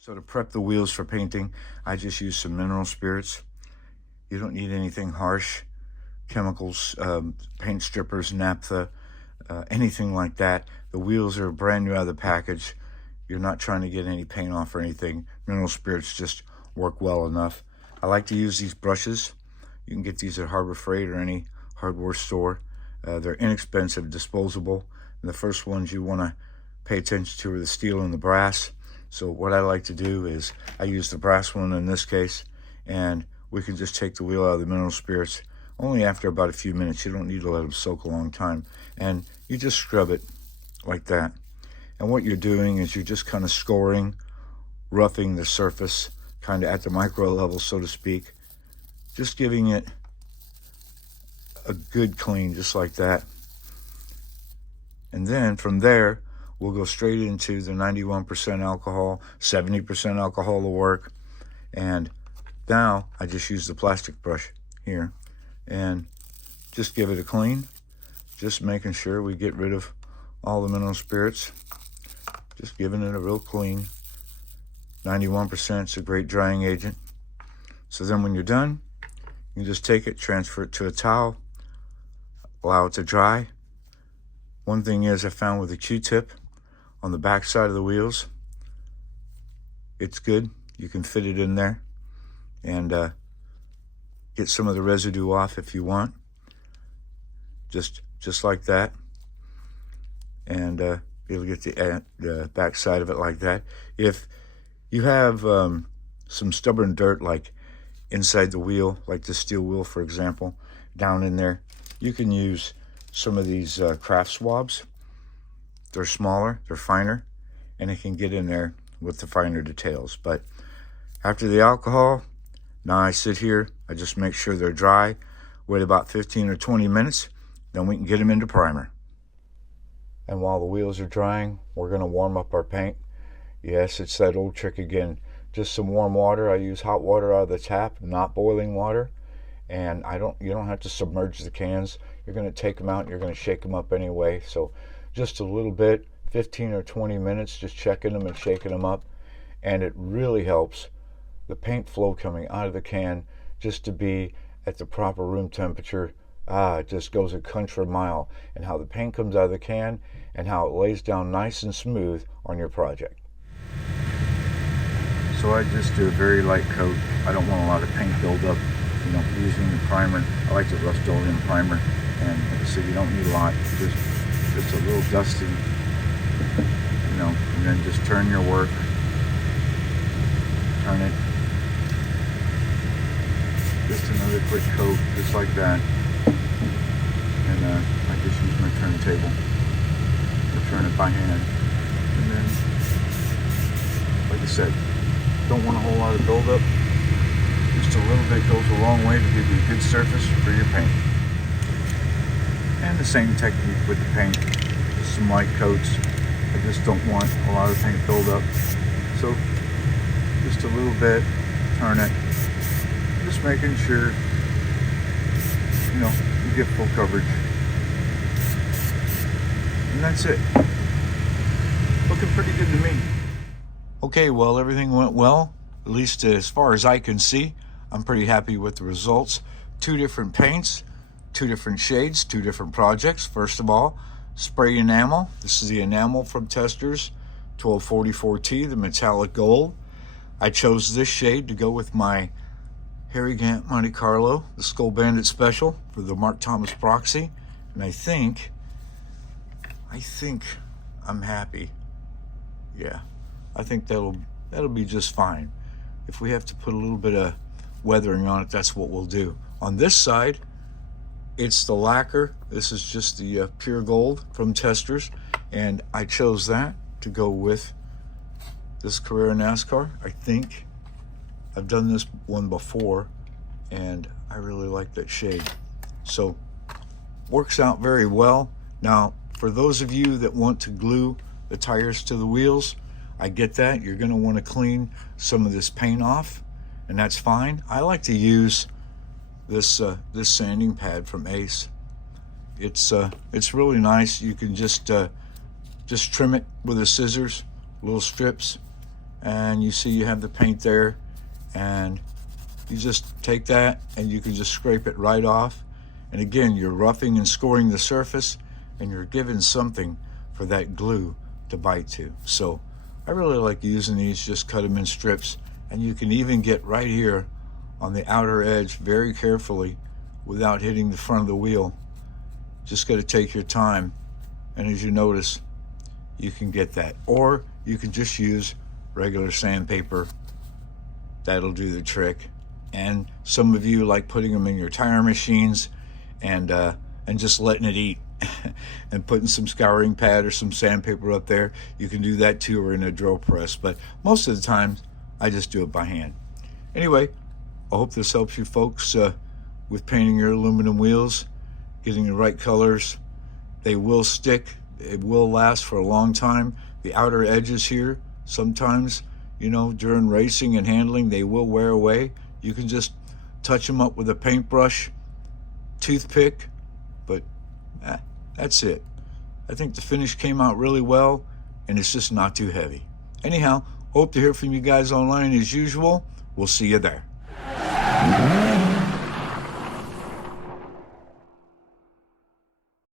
So to prep the wheels for painting, I just use some mineral spirits. You don't need anything harsh, chemicals, paint strippers, naphtha, anything like that. The wheels are brand new out of the package. You're not trying to get any paint off or anything. Mineral spirits just work well enough. I like to use these brushes. You can get these at Harbor Freight or any hardware store. They're inexpensive, disposable. And the first ones you want to pay attention to are the steel and the brass. So what I like to do is I use the brass one in this case, and we can just take the wheel out of the mineral spirits only after about a few minutes. You don't need to let them soak a long time. And you just scrub it like that. And what you're doing is you're just kind of scoring, roughing the surface, kind of at the micro level, so to speak. Just giving it a good clean, just like that. And then from there, we'll go straight into the 91% alcohol, 70% alcohol will work. And now I just use the plastic brush here and just give it a clean, just making sure we get rid of all the mineral spirits, just giving it a real clean. 91% is a great drying agent. So then when you're done, you just take it, transfer it to a towel, allow it to dry. One thing is I found with a Q-tip on the back side of the wheels, it's good. You can fit it in there and get some of the residue off if you want. Just like that. And you'll get the back side of it like that. If you have some stubborn dirt like inside the wheel, like the steel wheel for example, down in there, you can use some of these craft swabs. They're smaller, they're finer, and it can get in there with the finer details. But after the alcohol, now I sit here, I just make sure they're dry, wait about 15 or 20 minutes, then we can get them into primer. And while the wheels are drying, we're going to warm up our paint. Yes, it's that old trick again. Just some warm water. I use hot water out of the tap, not boiling water. And you don't have to submerge the cans. You're going to take them out and you're going to shake them up anyway. So just a little bit, 15 or 20 minutes, just checking them and shaking them up. And it really helps the paint flow coming out of the can just to be at the proper room temperature. It just goes a country mile. And how the paint comes out of the can and how it lays down nice and smooth on your project. So I just do a very light coat. I don't want a lot of paint buildup. You know, using the primer, I like the Rust-Oleum primer, and like I said, you don't need a lot, just a little dusting, you know, and then just turn your work, turn it, just another quick coat, just like that, and I just use my turntable to turn it by hand, and then, like I said, don't want a whole lot of buildup. Just a little bit goes a long way to give you a good surface for your paint. And the same technique with the paint, just some light coats. I just don't want a lot of paint buildup. So just a little bit, turn it, just making sure, you know, you get full coverage. And that's it. Looking pretty good to me. Okay, well, everything went well, at least as far as I can see. I'm pretty happy with the results. 2 different paints, 2 different shades, 2 different projects. First of all, spray enamel. This is the enamel from Testors 1244T, the metallic gold. I chose this shade to go with my Harry Gant Monte Carlo, the Skull Bandit Special for the Mark Thomas Proxy. And I think I'm happy. Yeah, I think that'll be just fine. If we have to put a little bit of weathering on it, that's what we'll do. On this side, it's the lacquer. This is just the pure gold from Testors, and I chose that to go with this Carrera NASCAR. I think I've done this one before, and I really like that shade. So, works out very well. Now, for those of you that want to glue the tires to the wheels, I get that. You're going to want to clean some of this paint off, and that's fine. I like to use this sanding pad from Ace. It's really nice. You can just just trim it with the scissors, little strips, and you see you have the paint there, and you just take that and you can just scrape it right off. And again, you're roughing and scoring the surface, and you're giving something for that glue to bite to. So I really like using these, just cut them in strips, and you can even get right here on the outer edge very carefully without hitting the front of the wheel. Just got to take your time, and as you notice, you can get that. Or you can just use regular sandpaper. That'll do the trick. And some of you like putting them in your tire machines and just letting it eat and putting some scouring pad or some sandpaper up there. You can do that too, or in a drill press, but most of the time I just do it by hand. Anyway, I hope this helps you folks with painting your aluminum wheels, getting the right colors. They will stick, it will last for a long time. The outer edges here, sometimes, you know, during racing and handling, they will wear away. You can just touch them up with a paintbrush, toothpick, but that's it. I think the finish came out really well, and it's just not too heavy. Anyhow, hope to hear from you guys online as usual. We'll see you there.